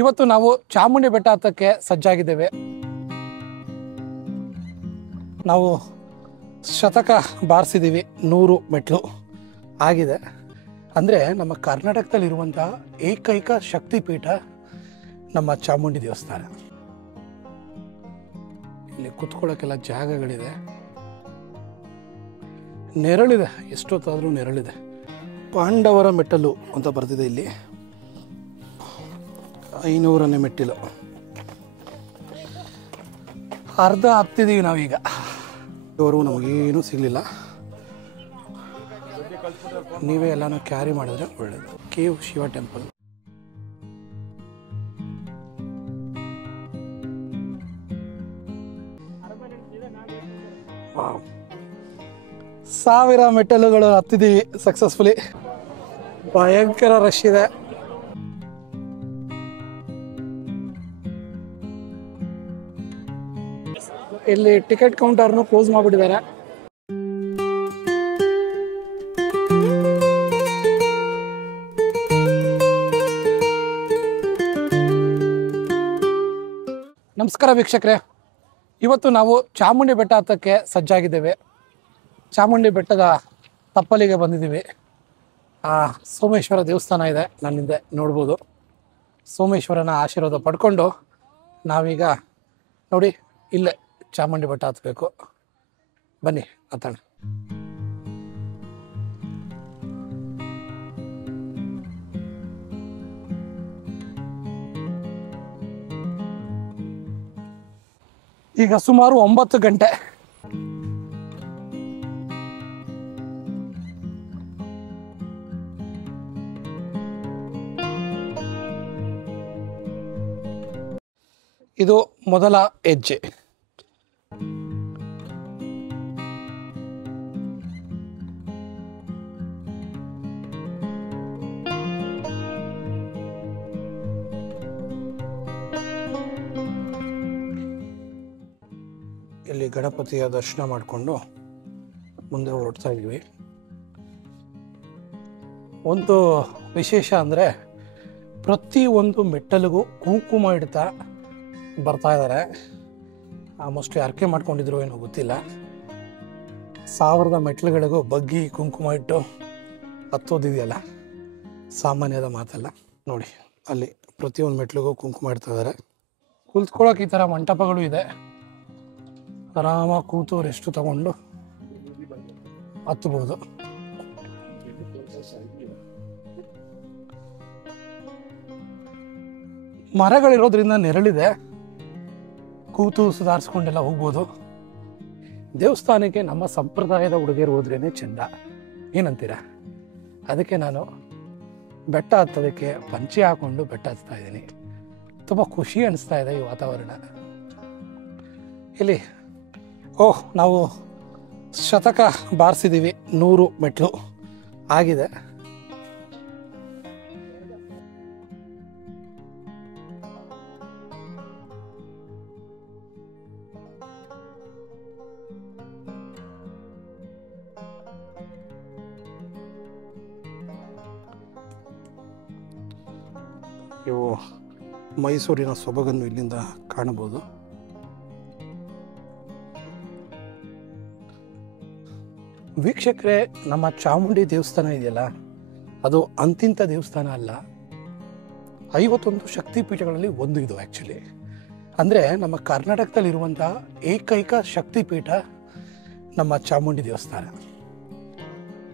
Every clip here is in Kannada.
ಇವತ್ತು ನಾವು ಚಾಮುಂಡಿ ಬೆಟ್ಟ ಹತ್ತಕ್ಕೆ ಸಜ್ಜಾಗಿದ್ದೇವೆ. ನಾವು ಶತಕ ಬಾರಿಸಿದ್ದೀವಿ, 100 ಮೆಟ್ಲು ಆಗಿದೆ. ಅಂದರೆ ನಮ್ಮ ಕರ್ನಾಟಕದಲ್ಲಿರುವಂತಹ ಏಕೈಕ ಶಕ್ತಿಪೀಠ ನಮ್ಮ ಚಾಮುಂಡಿ ದೇವಸ್ಥಾನ. ಇಲ್ಲಿ ಕುತ್ಕೊಳ್ಳೋಕ್ಕೆಲ್ಲ ಜಾಗಗಳಿದೆ, ನೆರಳಿದೆ, ಎಷ್ಟೊತ್ತಾದರೂ ನೆರಳಿದೆ. ಪಾಂಡವರ ಮೆಟ್ಟಲು ಅಂತ ಬರ್ತಿದೆ ಇಲ್ಲಿ, 500ನೇ ಮೆಟ್ಟಿಲು. ಅರ್ಧ ಹತ್ತಿದ್ದೀವಿ ನಾವೀಗ. ಇವರು ನಮಗೇನೂ ಸಿಗಲಿಲ್ಲ, ನೀವೇ ಎಲ್ಲನೂ ಕ್ಯಾರಿ ಮಾಡಿದ್ರೆ ಒಳ್ಳೆಯದು. Cave Shiva temple. ವಾವ್, 1000 ಮೆಟ್ಟಲುಗಳು ಹತ್ತಿದ್ದೀವಿ ಸಕ್ಸಸ್ಫುಲಿ. ಭಯಂಕರ ರಶ್ ಇದೆ. ಇಲ್ಲಿ ಟಿಕೆಟ್ ಕೌಂಟರ್ನು ಕ್ಲೋಸ್ ಮಾಡಿಬಿಟ್ಟಿದ್ದಾರೆ. ನಮಸ್ಕಾರ ವೀಕ್ಷಕರೇ, ಇವತ್ತು ನಾವು ಚಾಮುಂಡಿ ಬೆಟ್ಟ ಹತ್ತಕ್ಕೆ ಸಜ್ಜಾಗಿದ್ದೇವೆ. ಚಾಮುಂಡಿ ಬೆಟ್ಟದ ತಪ್ಪಲಿಗೆ ಬಂದಿದ್ದೀವಿ. ಸೋಮೇಶ್ವರ ದೇವಸ್ಥಾನ ಇದೆ, ನನ್ನಿಂದೆ ನೋಡ್ಬೋದು. ಸೋಮೇಶ್ವರನ ಆಶೀರ್ವಾದ ಪಡ್ಕೊಂಡು ನಾವೀಗ ನೋಡಿ ಇಲ್ಲೇ ಚಾಮುಂಡಿ ಬೆಟ್ಟ ಹತ್ತಬೇಕು. ಬನ್ನಿ ಹತ್ತೋಣ. ಈಗ ಸುಮಾರು 9 ಗಂಟೆ. ಇದು ಮೊದಲ ಹೆಜ್ಜೆ. ಇಲ್ಲಿ ಗಣಪತಿಯ ದರ್ಶನ ಮಾಡಿಕೊಂಡು ಮುಂದೆ ಹೊರಡ್ತಾ ಇದ್ವಿ. ಒಂದು ವಿಶೇಷ ಅಂದರೆ ಪ್ರತಿಯೊಂದು ಮೆಟ್ಟಲಿಗೂ ಕುಂಕುಮ ಇಡ್ತಾ ಬರ್ತಾ ಇದ್ದಾರೆ. ಮೋಸ್ಟ್ಲಿ ಅರ್ಕೆ ಮಾಡ್ಕೊಂಡಿದ್ರು ಏನೋ ಗೊತ್ತಿಲ್ಲ. 1000 ಮೆಟ್ಲುಗಳಿಗೂ ಬಗ್ಗಿ ಕುಂಕುಮ ಇಟ್ಟು ಹತ್ತೋದಿದೆಯಲ್ಲ, ಸಾಮಾನ್ಯದ ಮಾತಲ್ಲ. ನೋಡಿ ಅಲ್ಲಿ ಪ್ರತಿಯೊಂದು ಮೆಟ್ಲಿಗೂ ಕುಂಕುಮ ಇಡ್ತಾ ಇದ್ದಾರೆ. ಕುಳಿತುಕೊಳ್ಳೋಕೆ ಈ ಥರ ಮಂಟಪಗಳು ಇದೆ. ಆರಾಮಾಗಿ ಕೂತು ರೆಸ್ಟ್ ತಗೊಂಡು ಹತ್ತಬಹುದು. ಮರಗಳಿರೋದ್ರಿಂದ ನೆರಳಿದೆ, ಕೂತು ಸುಧಾರಿಸ್ಕೊಂಡೆಲ್ಲ ಹೋಗ್ಬೋದು. ದೇವಸ್ಥಾನಕ್ಕೆ ನಮ್ಮ ಸಂಪ್ರದಾಯದ ಉಡುಗೆರು ಹೋದ್ರೇನೆ ಚೆಂದ, ಏನಂತೀರಾ? ಅದಕ್ಕೆ ನಾನು ಬೆಟ್ಟ ಹತ್ತೋದಕ್ಕೆ ಪಂಚೆ ಹಾಕೊಂಡು ಬೆಟ್ಟ ಹತ್ತಾ ಇದ್ದೀನಿ. ತುಂಬ ಖುಷಿ ಅನಿಸ್ತಾ ಇದೆ ಈ ವಾತಾವರಣ. ಇಲ್ಲಿ ನಾವು ಶತಕ ಬಾರಿಸಿದ್ದೀವಿ, 100 ಮೆಟ್ಲು ಆಗಿದೆ. ಇವು ಮೈಸೂರಿನ ಸೊಬಗನ್ನು ಇಲ್ಲಿಂದ ಕಾಣಬಹುದು. ವೀಕ್ಷಕರೇ, ನಮ್ಮ ಚಾಮುಂಡಿ ದೇವಸ್ಥಾನ ಇದೆಯಲ್ಲ, ಅದು ಅಂತಿಂಥ ದೇವಸ್ಥಾನ ಅಲ್ಲ. 51 ಶಕ್ತಿಪೀಠಗಳಲ್ಲಿ ಒಂದು ಇದು ಆ್ಯಕ್ಚುಲಿ. ಅಂದರೆ ನಮ್ಮ ಕರ್ನಾಟಕದಲ್ಲಿರುವಂತಹ ಏಕೈಕ ಶಕ್ತಿಪೀಠ ನಮ್ಮ ಚಾಮುಂಡಿ ದೇವಸ್ಥಾನ.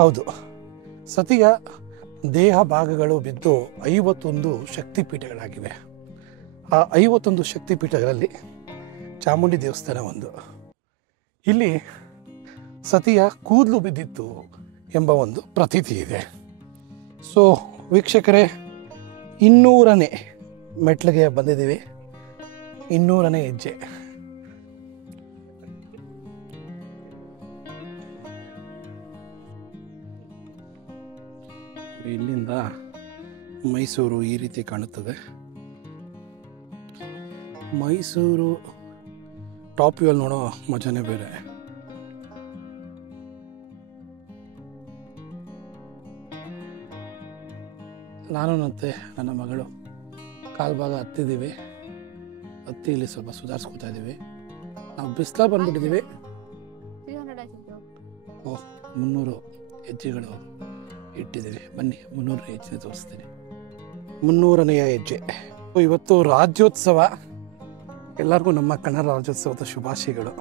ಹೌದು, ಸತಿಯ ದೇಹ ಭಾಗಗಳು ಬಿದ್ದು 51 ಶಕ್ತಿಪೀಠಗಳಾಗಿವೆ. ಆ 51 ಶಕ್ತಿಪೀಠಗಳಲ್ಲಿ ಚಾಮುಂಡಿ ದೇವಸ್ಥಾನ ಒಂದು. ಇಲ್ಲಿ ಸತಿಯ ಕೂದಲು ಬಿದ್ದಿತ್ತು ಎಂಬ ಒಂದು ಪ್ರತೀತಿ ಇದೆ. ಸೊ ವೀಕ್ಷಕರೇ, 200ನೇ ಮೆಟ್ಲಿಗೆ ಬಂದಿದ್ದೀವಿ, 200ನೇ ಹೆಜ್ಜೆ. ಇಲ್ಲಿಂದ ಮೈಸೂರು ಈ ರೀತಿ ಕಾಣುತ್ತದೆ. ಮೈಸೂರು ಟಾಪ್ ವ್ಯೂಲ್ಲಿ ನೋಡೋ ಮಜಾನೇ ಬೇರೆ. ನಾನು ಮತ್ತು ನನ್ನ ಮಗಳು ಕಾಲು ಭಾಗ ಹತ್ತಿದ್ದೀವಿ. ಹತ್ತಿ ಇಲ್ಲಿ ಸ್ವಲ್ಪ ಸುಧಾರಿಸ್ಕೊತಾ ಇದ್ದೀವಿ. ನಾವು ಬಿಸಿಲ ಬಂದ್ಬಿಟ್ಟಿದ್ದೀವಿ. 300 ಹೆಜ್ಜೆಗಳು ಇಟ್ಟಿದ್ದೀವಿ. ಬನ್ನಿ 300 ಹೆಜ್ಜೆ ತೋರಿಸ್ತೀನಿ. 300ನೇ ಹೆಜ್ಜೆ. ಇವತ್ತು ರಾಜ್ಯೋತ್ಸವ. ಎಲ್ಲರಿಗೂ ನಮ್ಮ ಕನ್ನಡ ರಾಜ್ಯೋತ್ಸವದ ಶುಭಾಶಯಗಳು.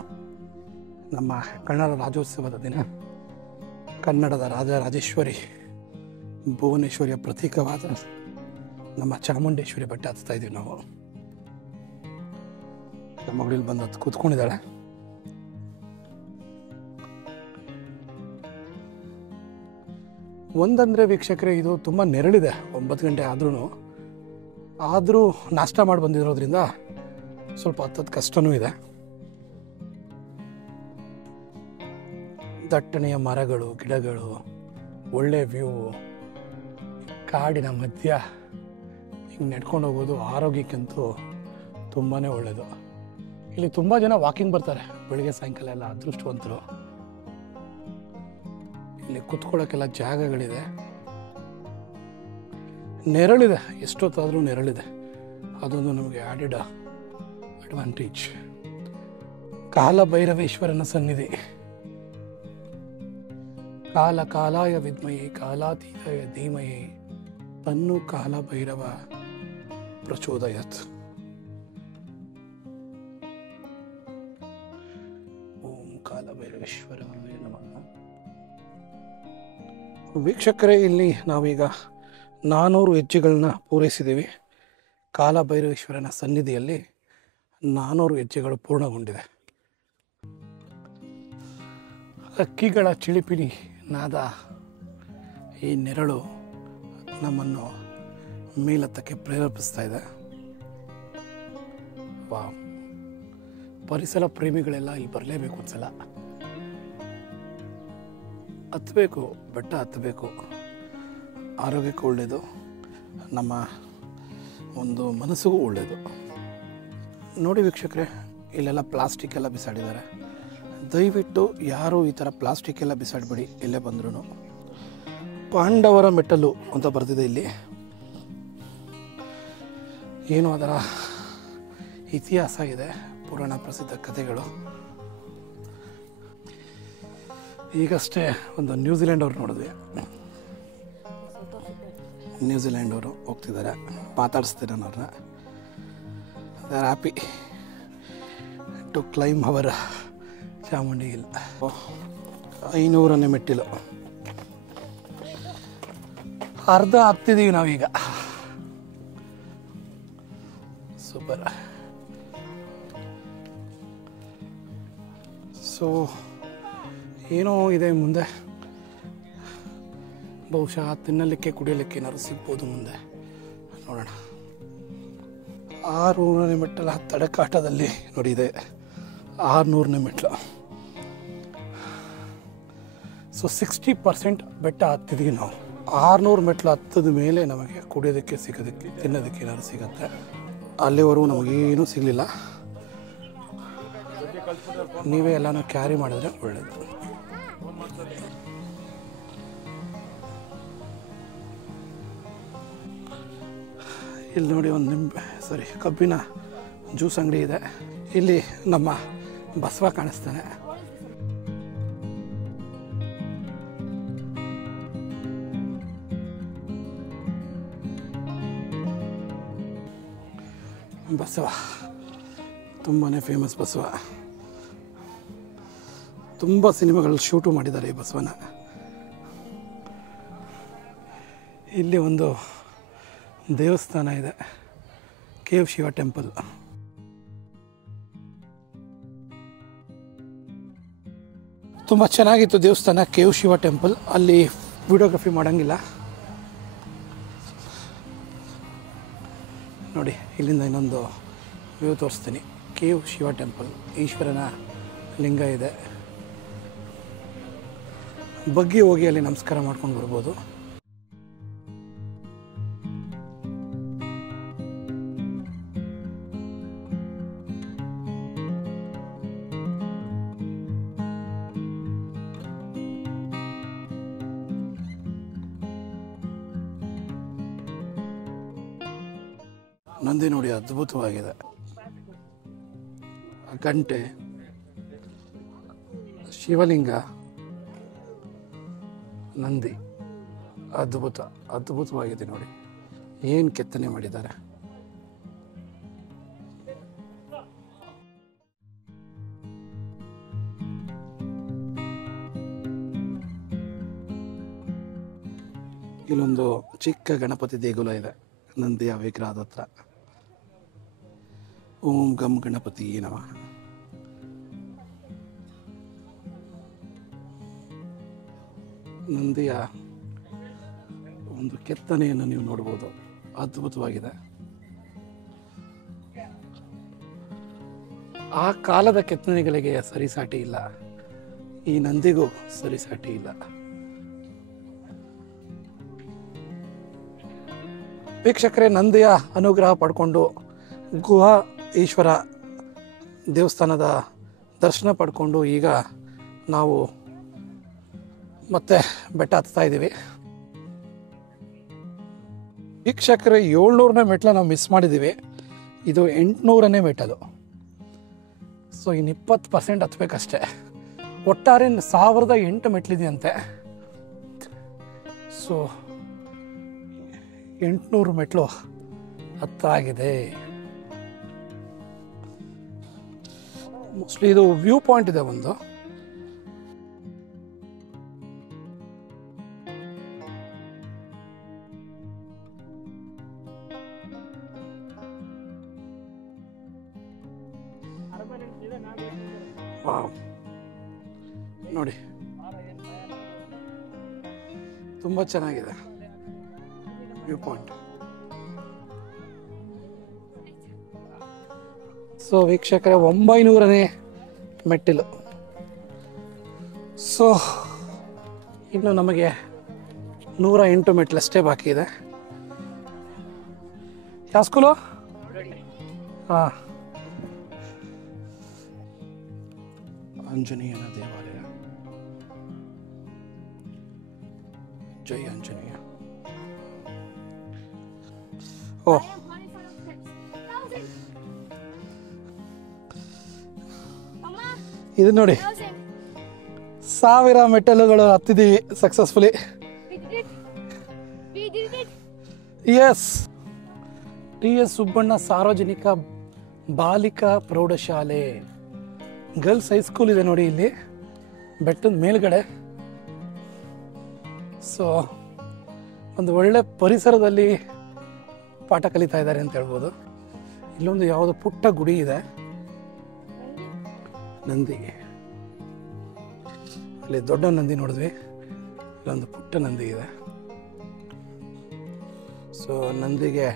ನಮ್ಮ ಕನ್ನಡ ರಾಜ್ಯೋತ್ಸವದ ದಿನ ಕನ್ನಡದ ರಾಜರಾಜೇಶ್ವರಿ ಭುವನೇಶ್ವರಿಯ ಪ್ರತೀಕವಾದ ನಮ್ಮ ಚಾಮುಂಡೇಶ್ವರಿ ಬೆಟ್ಟ ಹತ್ತಾ ಇದ್ದೀವಿ ನಾವು. ನಮ್ಮ ಮಗಳಲ್ಲಿ ಬಂದು ಹತ್ತು ಕೂತ್ಕೊಂಡಿದ್ದಾಳೆ. ಒಂದಂದರೆ ವೀಕ್ಷಕರೇ, ಇದು ತುಂಬ ನೆರಳಿದೆ. 9 ಗಂಟೆ ಆದರೂ ನಾಷ್ಟ ಮಾಡಿ ಬಂದಿರೋದ್ರಿಂದ ಸ್ವಲ್ಪ ಹತ್ತದ ಕಷ್ಟನೂ ಇದೆ. ದಟ್ಟಣೆಯ ಮರಗಳು, ಗಿಡಗಳು, ಒಳ್ಳೆ ವ್ಯೂ, ಕಾಡಿನ ಮಧ್ಯ ಹಿಂಗೆ ನಡ್ಕೊಂಡು ಹೋಗೋದು ಆರೋಗ್ಯಕ್ಕಂತೂ ತುಂಬಾ ಒಳ್ಳೆಯದು. ಇಲ್ಲಿ ತುಂಬ ಜನ ವಾಕಿಂಗ್ ಬರ್ತಾರೆ ಬೆಳಿಗ್ಗೆ ಸಾಯಂಕಾಲ ಎಲ್ಲ, ಅದೃಷ್ಟವಂತರು. ಇಲ್ಲಿ ಕುತ್ಕೊಳ್ಳೋಕ್ಕೆಲ್ಲ ಜಾಗಗಳಿದೆ, ನೆರಳಿದೆ, ಎಷ್ಟೊತ್ತಾದರೂ ನೆರಳಿದೆ. ಅದೊಂದು ನಮಗೆ ಆ್ಯಡೆಡ್ ಅಡ್ವಾಂಟೇಜ್. ಕಾಲಭೈರವೇಶ್ವರನ ಸನ್ನಿಧಿ. ಕಾಲ ಕಾಲಾಯ ವಿದ್ಮಯೇ ಕಾಲಾತೀತಾಯ ಧೀಮಹಿ ತನ್ನು ಕಾಲಭೈರವ ಪ್ರಚೋದಯತ್. ಓಂ ಕಾಲಭೈರವೇಶ್ವರಾಯ ನಮಃ. ವೀಕ್ಷಕರೇ, ಇಲ್ಲಿ ನಾವೀಗ 400 ಹೆಜ್ಜೆಗಳನ್ನ ಪೂರೈಸಿದ್ದೀವಿ. ಕಾಲಭೈರವೇಶ್ವರನ ಸನ್ನಿಧಿಯಲ್ಲಿ 400 ಹೆಜ್ಜೆಗಳು ಪೂರ್ಣಗೊಂಡಿದೆ. ಹಕ್ಕಿಗಳ ಚಿಳಿಪಿಲಿ ನಾದ, ಈ ನೆರಳು ನಮ್ಮನ್ನು ಮೇಲತ್ತಕ್ಕೆ ಪ್ರೇರೇಪಿಸ್ತಾ ಇದೆ. ವಾವ್, ಪರಿಸರ ಪ್ರೇಮಿಗಳೆಲ್ಲ ಇಲ್ಲಿ ಬರಲೇಬೇಕು ಒಂದ್ಸಲ. ಹತ್ತಬೇಕು, ಬೆಟ್ಟ ಹತ್ತಬೇಕು. ಆರೋಗ್ಯಕ್ಕೂ ಒಳ್ಳೆಯದು, ನಮ್ಮ ಒಂದು ಮನಸ್ಸಿಗೂ ಒಳ್ಳೆಯದು. ನೋಡಿ ವೀಕ್ಷಕರೇ, ಇಲ್ಲೆಲ್ಲ ಪ್ಲಾಸ್ಟಿಕ್ ಎಲ್ಲ ಬಿಸಾಡಿದ್ದಾರೆ. ದಯವಿಟ್ಟು ಯಾರೂ ಈ ಥರ ಪ್ಲಾಸ್ಟಿಕ್ ಎಲ್ಲ ಬಿಸಾಡಬೇಡಿ. ಎಲ್ಲೇ ಬಂದ್ರೂ. ಪಾಂಡವರ ಮೆಟ್ಟಲು ಅಂತ ಬರೆದಿದೆ ಇಲ್ಲಿ. ಏನು ಅದರ ಇತಿಹಾಸ ಇದೆ, ಪುರಾಣ ಪ್ರಸಿದ್ಧ ಕಥೆಗಳು. ಈಗಷ್ಟೇ ಒಂದು ನ್ಯೂಜಿಲೆಂಡ್ ಅವ್ರು ನೋಡಿದ್ವಿ. ನ್ಯೂಜಿಲೆಂಡ್ ಅವರು ಹೋಗ್ತಿದ್ದಾರೆ, ಮಾತಾಡಿಸ್ತೀನಿ ನಾನು ಅವ್ರನ್ನ. They are happy to climb our Chamundi hill. 500ನೇ ಮೆಟ್ಟಿಲು, ಅರ್ಧ ಹತ್ತಿದ್ದೀವಿ ನಾವೀಗ. ಸೂಪರ್. ಸೊ ಏನೋ ಇದೆ ಮುಂದೆ. ಬಹುಶಃ ತಿನ್ನಲಿಕ್ಕೆ ಕುಡಿಯಲಿಕ್ಕೆ ಏನಾದ್ರು ಸಿಗ್ಬೋದು ಮುಂದೆ, ನೋಡೋಣ. 600ನೇ ಮೆಟ್ಟಲ ತಡಕಾಟದಲ್ಲಿ ನೋಡಿ ಇದೆ 600ನೇ ಮೆಟ್ಲು. ಸೊ 60% ಬೆಟ್ಟ ಹತ್ತಿದ್ವಿ ನಾವು. 600 ಮೆಟ್ಲು ಹತ್ತದ ಮೇಲೆ ನಮಗೆ ಕುಡಿಯೋದಕ್ಕೆ ಸಿಗೋದಕ್ಕೆ ತಿನ್ನೋದಕ್ಕೆ ಏನಾದ್ರು ಸಿಗುತ್ತೆ. ಅಲ್ಲಿವರೆಗೂ ನಮಗೇನೂ ಸಿಗಲಿಲ್ಲ. ನೀವೇ ಎಲ್ಲನೂ ಕ್ಯಾರಿ ಮಾಡಿದ್ರೆ ಒಳ್ಳೆಯದು. ಇಲ್ಲಿ ನೋಡಿ ಒಂದು ಕಬ್ಬಿನ ಜ್ಯೂಸ್ ಅಂಗಡಿ ಇದೆ. ಇಲ್ಲಿ ನಮ್ಮ ಬಸವ ಕಾಣಿಸ್ತಾನೆ. ಬಸವ ತುಂಬಾ ಫೇಮಸ್ ಬಸವ. ತುಂಬ ಸಿನಿಮಾಗಳು ಶೂಟು ಮಾಡಿದ್ದಾರೆ ಈ ಬಸವನ. ಇಲ್ಲಿ ಒಂದು ದೇವಸ್ಥಾನ ಇದೆ, ಕೇವ್ ಶಿವ ಟೆಂಪಲ್. ತುಂಬ ಚೆನ್ನಾಗಿತ್ತು ದೇವಸ್ಥಾನ, ಕೇವ್ ಶಿವ ಟೆಂಪಲ್. ಅಲ್ಲಿ ವಿಡಿಯೋಗ್ರಫಿ ಮಾಡೋಂಗಿಲ್ಲ. ನೋಡಿ, ಇಲ್ಲಿಂದ ಇನ್ನೊಂದು ವ್ಯೂ ತೋರಿಸ್ತೀನಿ. ಕೇವ್ ಶಿವ ಟೆಂಪಲ್, ಈಶ್ವರನ ಲಿಂಗ ಇದೆ. ಬಗ್ಗಿ ಹೋಗಿ ಅಲ್ಲಿ ನಮಸ್ಕಾರ ಮಾಡ್ಕೊಂಡು ಬರ್ಬೋದು. ನಂದಿ ನೋಡಿ ಅದ್ಭುತವಾಗಿದೆ. ಗಂಟೆ, ಶಿವಲಿಂಗ, ನಂದಿ ಅದ್ಭುತವಾಗಿದೆ ನೋಡಿ. ಏನು ಕೆತ್ತನೆ ಮಾಡಿದ್ದಾರೆ. ಇಲ್ಲೊಂದು ಚಿಕ್ಕ ಗಣಪತಿ ದೇಗುಲ ಇದೆ ನಂದಿಯ ವಿಗ್ರಹದ ಹತ್ರ. ಓಂ ಗಂ ಗಣಪತಿ ನಮಃ. ನಂದಿಯ ಒಂದು ಕೆತ್ತನೆಯನ್ನು ನೀವು ನೋಡ್ಬೋದು, ಅದ್ಭುತವಾಗಿದೆ. ಆ ಕಾಲದ ಕೆತ್ತನೆಗಳಿಗೆ ಸರಿಸಾಟಿ ಇಲ್ಲ, ಈ ನಂದಿಗೂ ಸರಿಸಾಟಿ ಇಲ್ಲ. ವೀಕ್ಷಕರೇ, ನಂದಿಯ ಅನುಗ್ರಹ ಪಡ್ಕೊಂಡು ಗುಹಾ ಈಶ್ವರ ದೇವಸ್ಥಾನದ ದರ್ಶನ ಪಡ್ಕೊಂಡು ಈಗ ನಾವು ಮತ್ತೆ ಬೆಟ್ಟ ಹತ್ತಾ ಇದ್ದೀವಿ. ವೀಕ್ಷಕರೇ, 700ನೇ ಮೆಟ್ಲ ನಾವು ಮಿಸ್ ಮಾಡಿದ್ದೀವಿ. ಇದು 800ನೇ ಮೆಟ್ಟಲು. ಸೊ ಇನ್ನು 20% ಹತ್ಬೇಕಷ್ಟೆ. ಒಟ್ಟಾರೆ 1008 ಮೆಟ್ಲಿದೆಯಂತೆ. ಸೊ 800 ಮೆಟ್ಲು ಹತ್ತಾಗಿದೆ. ಮೋಸ್ಟ್ಲಿ ಇದು ವ್ಯೂ ಪಾಯಿಂಟ್ ಇದೆ ಒಂದು. ವಾವ್, ನೋಡಿ ತುಂಬ ಚೆನ್ನಾಗಿದೆ ವ್ಯೂ ಪಾಯಿಂಟ್. ಸೊ ವೀಕ್ಷಕರೇ, 900ನೇ ಮೆಟ್ಟಿಲು. ಸೊ ಇನ್ನು ನಮಗೆ 108 ಮೆಟ್ಲಷ್ಟೇ ಬಾಕಿ ಇದೆ. ಯಾವ ಸ್ಕೂಲು? ಹಾಂ, ಆಂಜನೇಯನ ದೇವಾಲಯ. ಜೈ ಆಂಜನೇಯ. ಓ, ಇದು ನೋಡಿ, 1000 ಮೆಟ್ಟಲುಗಳು ಹತ್ತಿದ್ದೀವಿ ಸಕ್ಸಸ್ಫುಲಿ. ಎಸ್, TS ಸುಬ್ಬಣ್ಣ ಸಾರ್ವಜನಿಕ ಬಾಲಿಕಾ ಪ್ರೌಢಶಾಲೆ ಗರ್ಲ್ಸ್ ಹೈಸ್ಕೂಲ್ ಇದೆ ನೋಡಿ ಇಲ್ಲಿ ಬೆಟ್ಟದ ಮೇಲ್ಗಡೆ. ಸೊ ಒಂದು ಒಳ್ಳೆ ಪರಿಸರದಲ್ಲಿ ಪಾಠ ಕಲಿತಾ ಇದ್ದಾರೆ ಅಂತ ಹೇಳ್ಬೋದು. ಇಲ್ಲೊಂದು ಯಾವುದೋ ಪುಟ್ಟ ಗುಡಿ ಇದೆ, ನಂದಿ. ಅಲ್ಲಿ ದೊಡ್ಡ ನಂದಿ ನೋಡಿದ್ವಿ, ಇಲ್ಲೊಂದು ಪುಟ್ಟ ನಂದಿ ಇದೆ. ಸೊ ನಂದಿಗೆ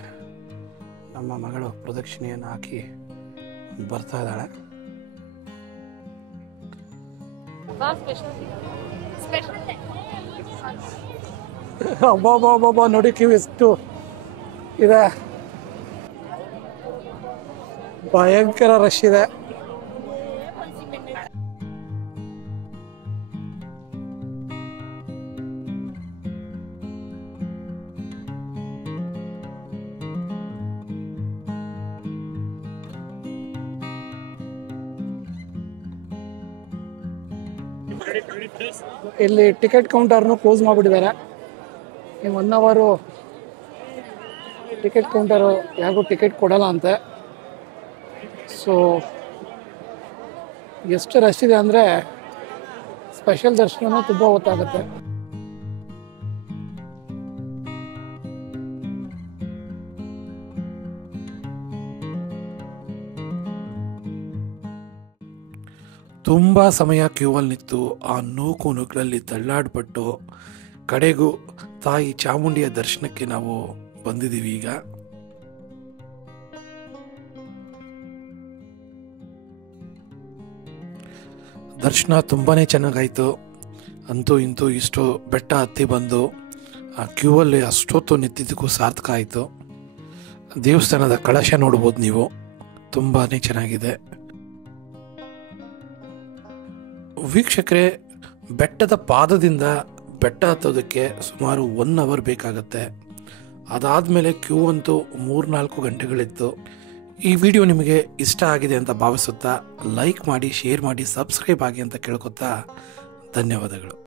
ನಮ್ಮ ಮಗಳು ಪ್ರದಕ್ಷಿಣೆಯನ್ನು ಹಾಕಿ ಬರ್ತಾ ಇದ್ದಾಳೆ. ಅಬ್ಬಾ ನೋಡಿ, ಕ್ಯೂ ಎಷ್ಟು ಇದೆ, ಭಯಂಕರ ರಶ್ ಇದೆ. ಇಲ್ಲಿ ಟಿಕೆಟ್ ಕೌಂಟರ್ನು ಕ್ಲೋಸ್ ಮಾಡಿಬಿಟ್ಟಿದ್ದಾರೆ. ಈ 1 ಅವರು ಟಿಕೆಟ್ ಕೌಂಟರು ಯಾರಿಗೂ ಟಿಕೆಟ್ ಕೊಡಲ್ಲ ಅಂತೆ. ಸೊ ಎಷ್ಟು ರಶ್ ಇದೆ ಅಂದರೆ ಸ್ಪೆಷಲ್ ದರ್ಶನ ತುಂಬ ಹೊತ್ತಾಗುತ್ತೆ. ತುಂಬ ಸಮಯ ಕ್ಯೂವಲ್ಲಿ ನಿಂತು ಆ ನೂಕುನುಗ್ಗಳಲ್ಲಿ ತಳ್ಳಾಡ್ಪಟ್ಟು ಕಡೆಗೂ ತಾಯಿ ಚಾಮುಂಡಿಯ ದರ್ಶನಕ್ಕೆ ನಾವು ಬಂದಿದ್ದೀವಿ. ಈಗ ದರ್ಶನ ತುಂಬಾ ಚೆನ್ನಾಗಾಯಿತು. ಅಂತೂ ಇಂತೂ ಇಷ್ಟು ಬೆಟ್ಟ ಹತ್ತಿ ಬಂದು ಆ ಕ್ಯೂವಲ್ಲಿ ಅಷ್ಟೊತ್ತು ನಿಂತಿದ್ದಕ್ಕೂ ಸಾರ್ಥಕ ಆಯಿತು. ದೇವಸ್ಥಾನದ ಕಳಶ ನೋಡ್ಬೋದು ನೀವು, ತುಂಬಾ ಚೆನ್ನಾಗಿದೆ. ವೀಕ್ಷಕರೇ, ಬೆಟ್ಟದ ಪಾದದಿಂದ ಬೆಟ್ಟ ಹತ್ತೋದಕ್ಕೆ ಸುಮಾರು 1 ಅವರ್ ಬೇಕಾಗತ್ತೆ. ಅದಾದಮೇಲೆ ಕ್ಯೂ ಅಂತೂ 3-4 ಗಂಟೆಗಳಿತ್ತು. ಈ ವಿಡಿಯೋ ನಿಮಗೆ ಇಷ್ಟ ಆಗಿದೆ ಅಂತ ಭಾವಿಸುತ್ತಾ ಲೈಕ್ ಮಾಡಿ, ಶೇರ್ ಮಾಡಿ, ಸಬ್ಸ್ಕ್ರೈಬ್ ಆಗಿ ಅಂತ ಕೇಳ್ಕೊತಾ ಧನ್ಯವಾದಗಳು.